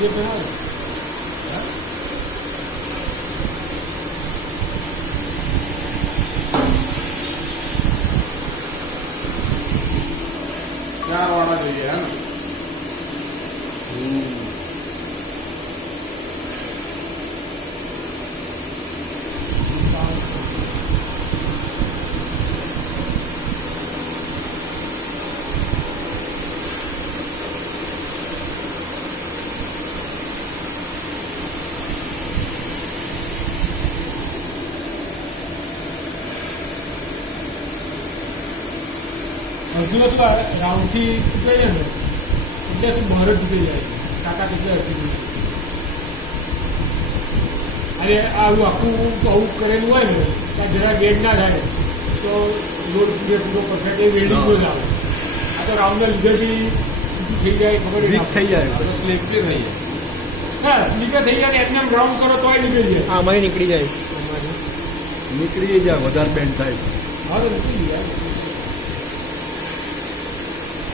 ये बनाओ चार वाला चाहिए है ना। અડધું શું રાઉન્ડથી ચૂકાઈ જાય ને એટલે શું બહાર જ ચૂકાઈ જાય કાકા એટલે અડધી અને આવું આખું આવું કરેલું હોય ને ત્યાં જરા ગેડ ના થાય તો લોડ પૂરો પરફેક્ટ એ વેલ્ડિંગ જ આવે. આ તો રાઉન્ડના લીધેથી થઈ જાય ખબર થઈ જાય स्लिप भी नहीं है। હા સ્લીપર થઈ જાય ને એમને રાઉન્ડ કરો તોય નીકળી જાય. આમાં નીકળી જાય, નીકળી જાય વધારે બેન્ડ થાય. હા તો નીકળી જાય.